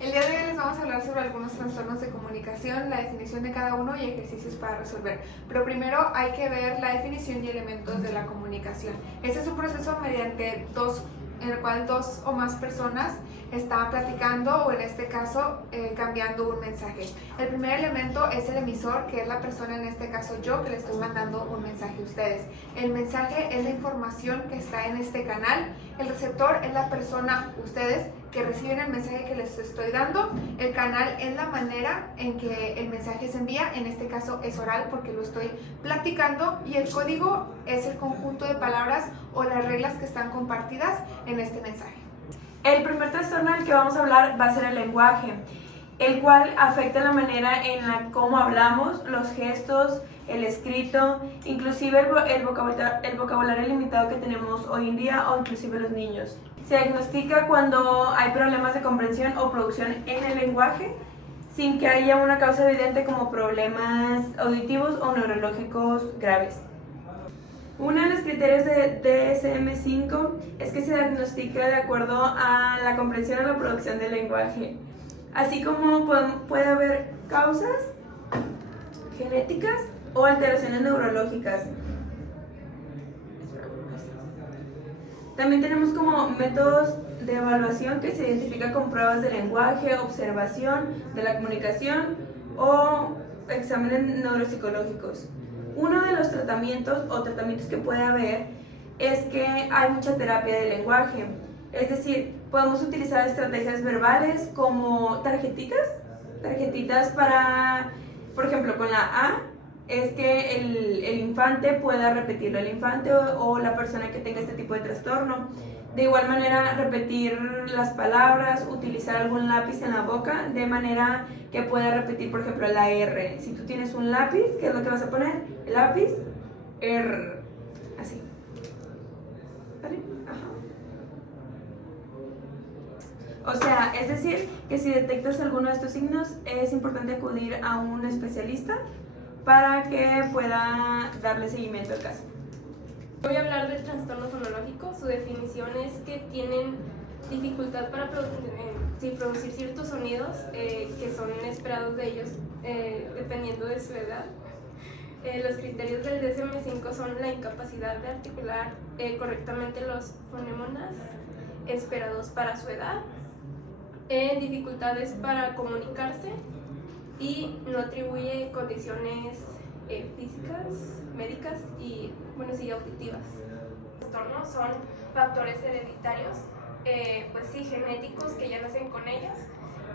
El día de hoy les vamos a hablar sobre algunos trastornos de comunicación, la definición de cada uno y ejercicios para resolver. Pero primero hay que ver la definición y elementos de la comunicación. Este es un proceso en el cual dos o más personas están platicando o en este caso cambiando un mensaje. El primer elemento es el emisor, que es la persona, en este caso yo, que le estoy mandando un mensaje a ustedes. El mensaje es la información que está en este canal. El receptor es la persona, ustedes, que reciben el mensaje que les estoy dando. El canal es la manera en que el mensaje se envía, en este caso es oral porque lo estoy platicando, y el código es el conjunto de palabras o las reglas que están compartidas en este mensaje. El primer trastorno del que vamos a hablar va a ser el lenguaje, el cual afecta la manera en la cómo hablamos, los gestos, el escrito, inclusive el vocabulario limitado que tenemos hoy en día o inclusive los niños. Se diagnostica cuando hay problemas de comprensión o producción en el lenguaje sin que haya una causa evidente como problemas auditivos o neurológicos graves. Uno de los criterios de DSM-5 es que se diagnostica de acuerdo a la comprensión o la producción del lenguaje, así como puede haber causas genéticas o alteraciones neurológicas. También tenemos como métodos de evaluación que se identifica con pruebas de lenguaje, observación de la comunicación o exámenes neuropsicológicos. Uno de los tratamientos que puede haber es que hay mucha terapia de lenguaje, es decir, podemos utilizar estrategias verbales como tarjetitas para, por ejemplo, con la A, es que el infante pueda repetirlo, el infante o la persona que tenga este tipo de trastorno. De igual manera, repetir las palabras, utilizar algún lápiz en la boca, de manera que pueda repetir, por ejemplo, la R. Si tú tienes un lápiz, ¿qué es lo que vas a poner? El lápiz, R. Así. ¿Vale? Ajá. O sea, es decir, que si detectas alguno de estos signos, es importante acudir a un especialista para que pueda darle seguimiento al caso. Voy a hablar del trastorno fonológico. Su definición es que tienen dificultad para producir ciertos sonidos que son esperados de ellos dependiendo de su edad. Los criterios del DSM-5 son la incapacidad de articular correctamente los fonémonas esperados para su edad, dificultades para comunicarse y no atribuye condiciones físicas, médicas y auditivas. Los trastornos son factores hereditarios, genéticos, que ya nacen con ellos.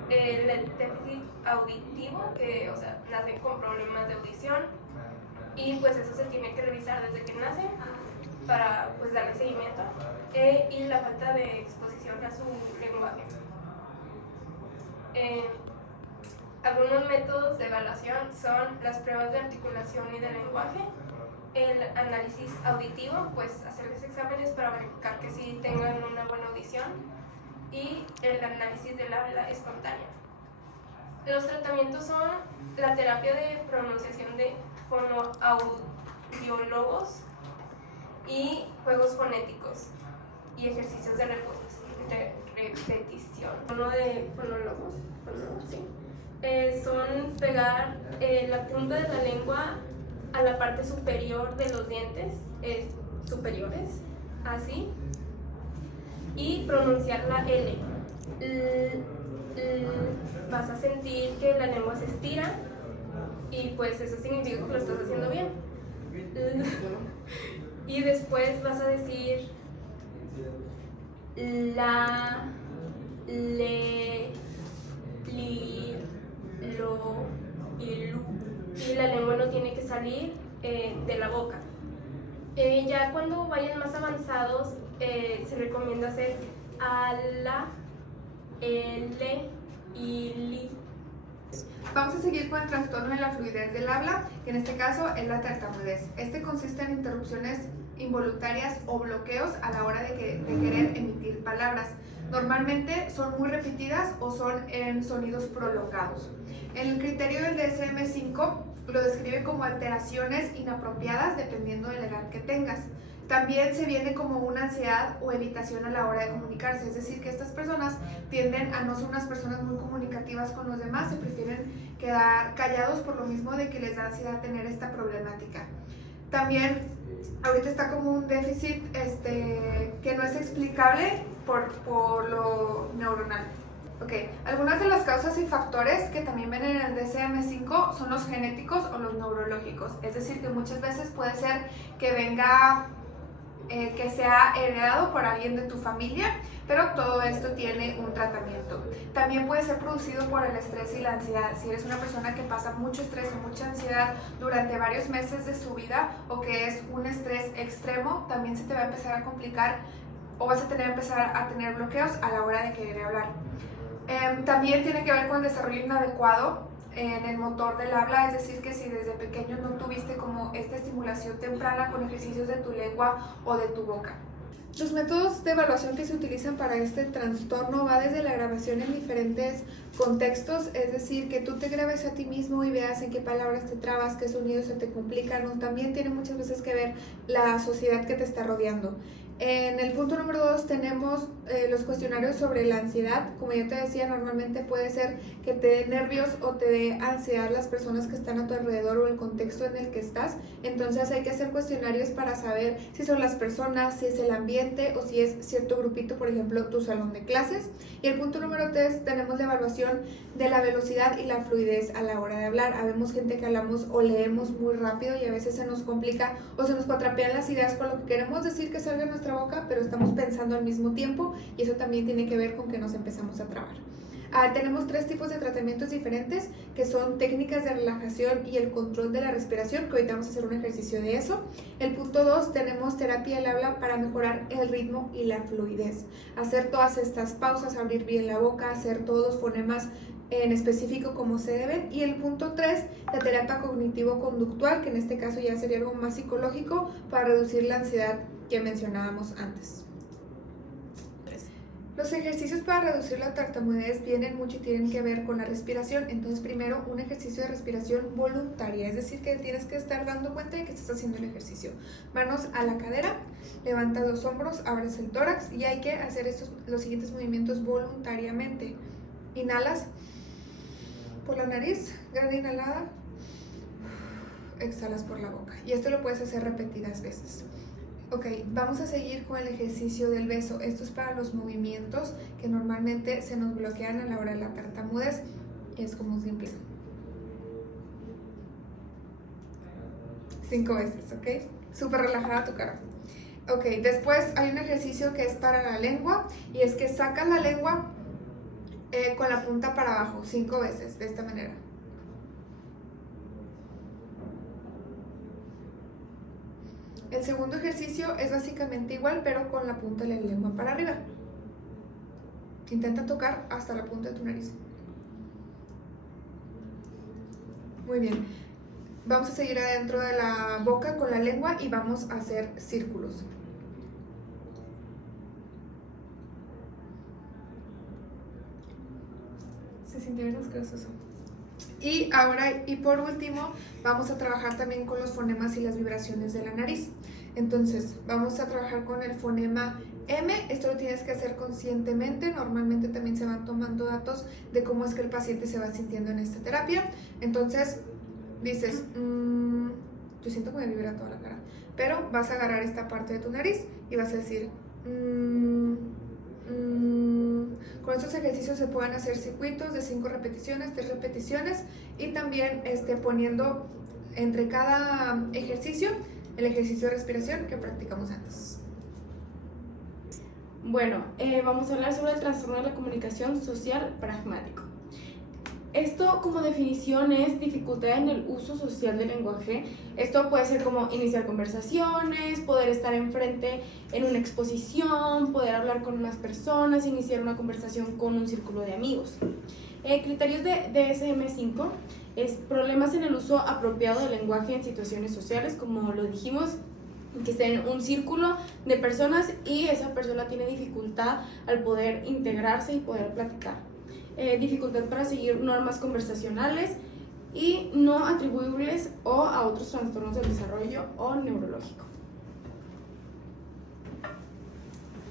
El déficit auditivo, que nacen con problemas de audición, y pues eso se tiene que revisar desde que nacen para darle seguimiento, y la falta de exposición a su lenguaje. Algunos métodos de evaluación son las pruebas de articulación y de lenguaje, el análisis auditivo, hacerles exámenes para verificar que sí tengan una buena audición, y el análisis del habla espontánea. Los tratamientos son la terapia de pronunciación de fonoaudiólogos y juegos fonéticos y ejercicios de repetición. Uno de fonólogos, sí. Son pegar la punta de la lengua a la parte superior de los dientes superiores, así, y pronunciar la L. Vas a sentir que la lengua se estira y pues eso significa que lo estás haciendo bien. Y después vas a decir la, le, li, lo y lu, y la lengua no tiene que salir de la boca. Ya cuando vayan más avanzados, se recomienda hacer ala, l y li. Vamos a seguir con el trastorno de la fluidez del habla, que en este caso es la tartamudez. Este consiste en interrupciones involuntarias o bloqueos a la hora de querer emitir palabras. Normalmente son muy repetidas o son en sonidos prolongados. El criterio del DSM-5 lo describe como alteraciones inapropiadas dependiendo de la edad que tengas. También se viene como una ansiedad o evitación a la hora de comunicarse, es decir, que estas personas tienden a no ser unas personas muy comunicativas con los demás, se prefieren quedar callados por lo mismo de que les da ansiedad tener esta problemática. También ahorita está como un déficit que no es explicable por lo neuronal. Okay. Algunas de las causas y factores que también ven en el DSM-5 son los genéticos o los neurológicos, es decir, que muchas veces puede ser que venga, que sea heredado por alguien de tu familia, pero todo esto tiene un tratamiento. También puede ser producido por el estrés y la ansiedad. Si eres una persona que pasa mucho estrés o mucha ansiedad durante varios meses de su vida, o que es un estrés extremo, también se te va a empezar a complicar o vas a empezar a tener bloqueos a la hora de querer hablar. También tiene que ver con el desarrollo inadecuado en el motor del habla, es decir, que si desde pequeño no tuviste como esta estimulación temprana con ejercicios de tu lengua o de tu boca. Los métodos de evaluación que se utilizan para este trastorno va desde la grabación en diferentes contextos, es decir, que tú te grabes a ti mismo y veas en qué palabras te trabas, qué sonidos se te complican, o también tiene muchas veces que ver la sociedad que te está rodeando. En el punto número 2 tenemos los cuestionarios sobre la ansiedad. Como ya te decía, normalmente puede ser que te dé nervios o te dé ansiedad las personas que están a tu alrededor o el contexto en el que estás. Entonces hay que hacer cuestionarios para saber si son las personas, si es el ambiente o si es cierto grupito, por ejemplo, tu salón de clases. Y el punto número 3 tenemos la evaluación de la velocidad y la fluidez a la hora de hablar. Habemos gente que hablamos o leemos muy rápido y a veces se nos complica o se nos cuatrapean las ideas con lo que queremos decir que salga de nuestra boca, pero estamos pensando al mismo tiempo, y eso también tiene que ver con que nos empezamos a trabar. Tenemos 3 tipos de tratamientos diferentes, que son técnicas de relajación y el control de la respiración, que ahorita vamos a hacer un ejercicio de eso. El punto 2 tenemos terapia del habla para mejorar el ritmo y la fluidez, hacer todas estas pausas, abrir bien la boca, hacer todos los fonemas en específico como se deben. Y el punto 3, la terapia cognitivo-conductual, que en este caso ya sería algo más psicológico para reducir la ansiedad que mencionábamos antes. Los ejercicios para reducir la tartamudez vienen mucho y tienen que ver con la respiración. Entonces, primero, un ejercicio de respiración voluntaria, es decir, que tienes que estar dando cuenta de que estás haciendo el ejercicio. Manos a la cadera, levantas los hombros, abres el tórax y hay que hacer los siguientes movimientos voluntariamente. Inhalas por la nariz, gran inhalada, exhalas por la boca. Y esto lo puedes hacer repetidas veces. Ok, vamos a seguir con el ejercicio del beso. Esto es para los movimientos que normalmente se nos bloquean a la hora de la tartamudez. Es como simple. 5 veces, ¿ok? Súper relajada tu cara. Ok, después hay un ejercicio que es para la lengua, y es que sacas la lengua con la punta para abajo 5 veces, de esta manera. El segundo ejercicio es básicamente igual, pero con la punta de la lengua para arriba. Intenta tocar hasta la punta de tu nariz. Muy bien. Vamos a seguir adentro de la boca con la lengua y vamos a hacer círculos. Se sintió bien asqueroso. Y ahora, y por último, vamos a trabajar también con los fonemas y las vibraciones de la nariz. Entonces, vamos a trabajar con el fonema M. Esto lo tienes que hacer conscientemente. Normalmente también se van tomando datos de cómo es que el paciente se va sintiendo en esta terapia. Entonces, dices, yo siento que me vibra toda la cara. Pero vas a agarrar esta parte de tu nariz y vas a decir, Con estos ejercicios se pueden hacer circuitos de 5 repeticiones, 3 repeticiones, y también poniendo entre cada ejercicio el ejercicio de respiración que practicamos antes. Bueno, vamos a hablar sobre el trastorno de la comunicación social pragmático. Esto, como definición, es dificultad en el uso social del lenguaje. Esto puede ser como iniciar conversaciones, poder estar enfrente en una exposición, poder hablar con unas personas, iniciar una conversación con un círculo de amigos. Criterios de DSM-5 es problemas en el uso apropiado del lenguaje en situaciones sociales, como lo dijimos, que esté en un círculo de personas y esa persona tiene dificultad al poder integrarse y poder platicar. Dificultad para seguir normas conversacionales y no atribuibles o a otros trastornos del desarrollo o neurológico.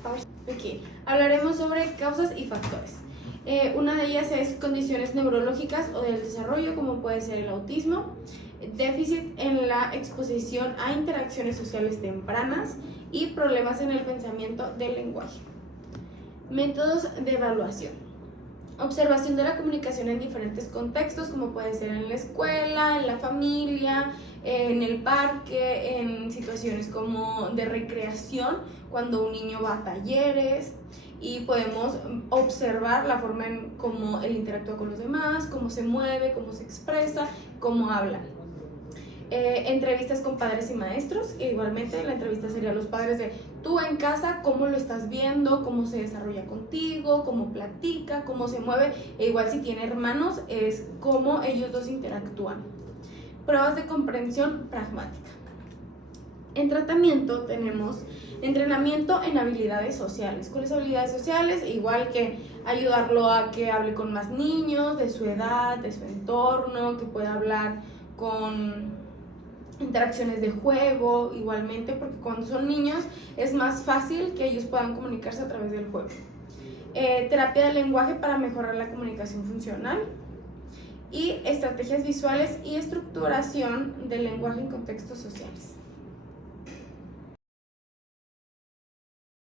Ok, hablaremos sobre causas y factores. Una de ellas es condiciones neurológicas o del desarrollo, como puede ser el autismo, déficit en la exposición a interacciones sociales tempranas y problemas en el pensamiento del lenguaje. Métodos de evaluación. Observación de la comunicación en diferentes contextos, como puede ser en la escuela, en la familia, en el parque, en situaciones como de recreación, cuando un niño va a talleres, y podemos observar la forma en cómo él interactúa con los demás, cómo se mueve, cómo se expresa, cómo habla. Entrevistas con padres y maestros, e igualmente la entrevista sería los padres de tú en casa, cómo lo estás viendo, cómo se desarrolla contigo, cómo platica, cómo se mueve, e igual si tiene hermanos es cómo ellos dos interactúan. Pruebas de comprensión pragmática. En tratamiento tenemos entrenamiento en habilidades sociales. ¿Cuáles habilidades sociales? Igual que ayudarlo a que hable con más niños de su edad, de su entorno, que pueda hablar con interacciones de juego, igualmente, porque cuando son niños es más fácil que ellos puedan comunicarse a través del juego. Terapia del lenguaje para mejorar la comunicación funcional y estrategias visuales y estructuración del lenguaje en contextos sociales.